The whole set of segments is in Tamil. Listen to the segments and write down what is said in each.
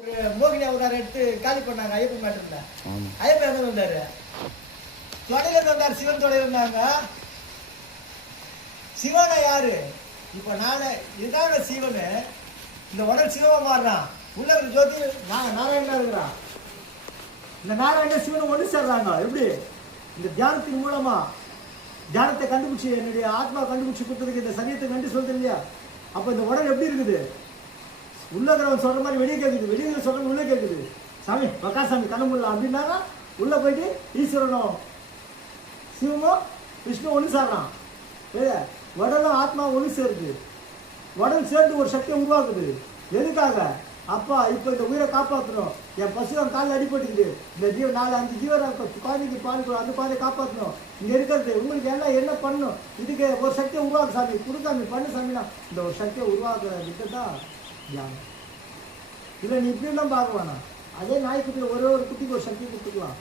ஒரு மோகினி அவதாரம் எடுத்து காலி பண்ணாங்க ஐயப்பன் மேட்டர்ல. ஐயப்பன் எங்க வந்தாரு? தொடையில வந்தார், சிவன் தொடையில இருந்தாங்க. சிவனை யாரு? இப்ப நானே இதான சிவனு. இந்த உடல் சிவமா மாறுறான். உள்ள ஒரு ஜோதி நாராயணனா இருக்கிறான். இந்த நாராயண சிவனை ஒன்று சேர்றாங்க. எப்படி? இந்த தியானத்தின் மூலமா தியானத்தை கண்டுபிடிச்சி, என்னுடைய ஆத்மா கண்டுபிடிச்சி கொடுத்ததுக்கு இந்த சரியத்தை நன்றி சொல்றது இல்லையா? அப்ப இந்த உடல் எப்படி இருக்குது? உள்ளக்கிறவன் சொல்ற மாதிரி வெளியே கேட்குது, வெளியே சொல்றது உள்ளே கேட்குது. சாமி பக்கா சாமி கண்ணமுல்ல அப்படின்னாங்க. உள்ள போயிட்டு ஈஸ்வரனும் சிவமும் விஷ்ணு ஒன்று சேர்றான். உடலும் ஆத்மா ஒன்று சேருது. உடல் சேர்ந்து ஒரு சக்தியை உருவாக்குது. எதுக்காக? அப்பா இப்போ இந்த உயிரை காப்பாற்றணும். என் பசுவன் காலில் அடிபட்டுக்குது. இந்த 4-5 ஜீவனை குழந்தைக்கு பால் அந்த குழந்தைய காப்பாற்றணும். இங்கே இருக்கிறது உங்களுக்கு எல்லாம் என்ன பண்ணணும்? இதுக்கு ஒரு சக்தியை உருவாக்கு சாமி, கொடுக்காமி பண்ணு சாமினா இந்த ஒரு சக்தியை உருவாக்குறதுக்கு தான் தியானம். இல்லை நீ இப்படிலாம் பார்க்க வேணாம். அதே நாய்க்குட்டியில் ஒரே ஒரு குட்டிக்கு ஒரு சக்தி கொடுத்துக்கலாம்.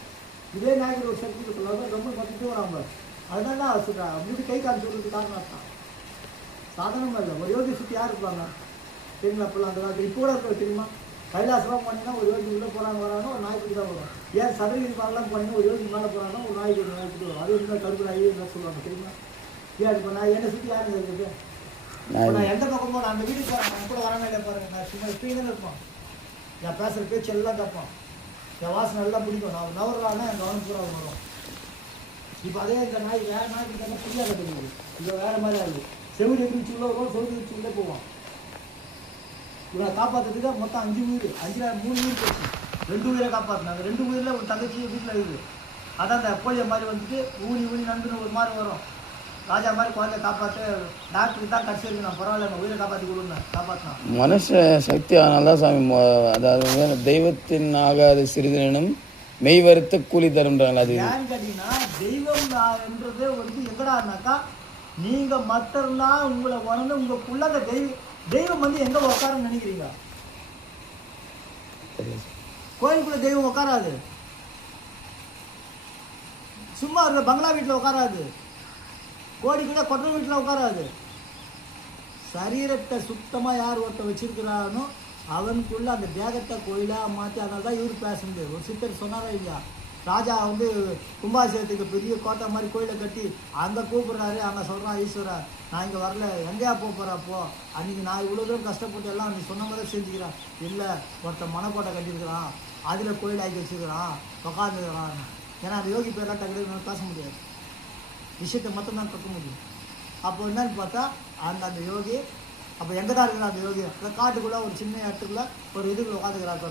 இதே நாய்க்கு ஒரு சக்தி கொடுத்துக்கலாம். ரொம்ப பத்துட்டு வராம அதனால சொல்கிறேன். அப்படி கை காமிச்சு விடுறதுக்கு காரணம் தான். சாதாரணமாக இல்லை. ஒரு யோகி சுற்றி யார் இருப்பாங்க தெரியுங்களா? அப்பெல்லாம் அந்த காலத்தில் இப்போ கூட இருக்க தெரியுமா? கைலாசமாக போனீங்கன்னா ஒரு யோகி உள்ளே போகிறாங்க வராங்கன்னா ஒரு நாய்க்குட்டி தான் வரும். ஏன் சதவீதம் பாடலாம் போனீங்கன்னா ஒரு யோகி மேலே போகிறாங்கன்னா ஒரு நாய்க்குட்டி வரும். அது இருந்தால் கருப்பு நாய் என்ன சொல்லுவாங்க தெரியுமா? ஏன் இப்போ நான் என்னை சுற்றி யாருங்க இருக்குது? நான் எந்த பக்கம் போனேன் அந்த வீட்டுக்கு போகிறேன். நான் கூட வராமல் இல்லை பாருங்க. நான் சும்மா இப்படி தானே இருப்போம். என் பேசுகிற பேச்சு எல்லாம் கேட்போம். என் வாசனை எல்லாம் பிடிக்கும். நான் நவர்றான்னா என் கவனம் பூரா வரும். இப்போ அதே இந்த நாய் வேறு நாய்க்கு தானே புரியாத தெரியுது. இப்போ வேறு மாதிரி ஆகுது. செவிலி எதிர்ச்சி உள்ள வரும், செவிலி எதிர்ச்சி உள்ளே போவோம். இவனை காப்பாற்றுறதுக்கு மொத்தம் 5 உயிர், 3 உயிர் போச்சு. 2 உயிரை காப்பாற்றினாங்க. 2 உயிரில் ஒரு தங்கச்சி வீட்டில் இருக்குது. அதான் அந்த போலியோ மாதிரி வந்துட்டு ஊனி நண்டுன்னு ஒரு மாதிரி வரும். ராஜா மாதிரி குழந்தைய காப்பாற்ற டாக்டருக்கு தான் கடைசி இருக்கு. நான் பரவாயில்ல நான் உயிரை காப்பாற்றி கொடுங்க காப்பாற்றினான். மனுஷ சக்தி ஆனால் தான் சாமி. அதாவது தெய்வத்தின் ஆகாத சிறிதனும் மெய் வருத்த கூலி தருன்றாங்களா? அது ஏன்னு கேட்டீங்கன்னா தெய்வம் என்றது வந்து எங்கடானாக்கா நீங்க மற்றனா உங்களை உணர்ந்து உங்களுக்குள்ள அந்த தெய்வம் வந்து எங்க உட்காருன்னு நினைக்கிறீங்க? கோயிலுக்குள்ள தெய்வம் உட்காராது. சும்மா இருக்க பங்களா வீட்டில் உட்காராது. கோடிக்குள்ள கொட்டை வீட்டில் உட்காராது. சரீரத்தை சுத்தமாக யார் ஒருத்த வச்சிருக்கிறானோ அவனுக்குள்ள அந்த தேகத்தை கோயிலாக மாற்றி. அதனால தான் இவர் பேசுறது. ஒரு சித்தர் சொன்னாரா இல்லையா? ராஜா வந்து கும்பாபிஷேகத்துக்கு பெரிய கோட்டை மாதிரி கோயிலை கட்டி அங்கே கூப்பிட்றாரு. அங்கே சொல்கிறான் ஈஸ்வரா நான் இங்கே வரல, எங்கேயா போகிறப்போ அன்றைக்கி நான் இவ்வளோ தூரம் கஷ்டப்பட்டு எல்லாம் நீ சொன்ன மாதிரி செஞ்சுக்கிறேன். இல்லை ஒருத்தன் மனக்கோட்டை கட்டியிருக்கிறான், அதில் கோயில் ஆக்கி வச்சுருக்கிறான், உட்காந்துக்கிறான். ஏன்னா அந்த யோகி பேரெல்லாம் டக்குனு பேச முடியாது. விஷயத்தை மட்டும்தான் கற்க முடியும். அப்போ என்னன்னு பார்த்தா அந்த யோகி அப்போ எங்கே தான் இருக்கிறான் அந்த யோகி? காட்டுக்குள்ளே ஒரு சின்ன இடத்துக்குள்ளே ஒரு இதுக்குள்ள உட்காந்துக்கிறார்.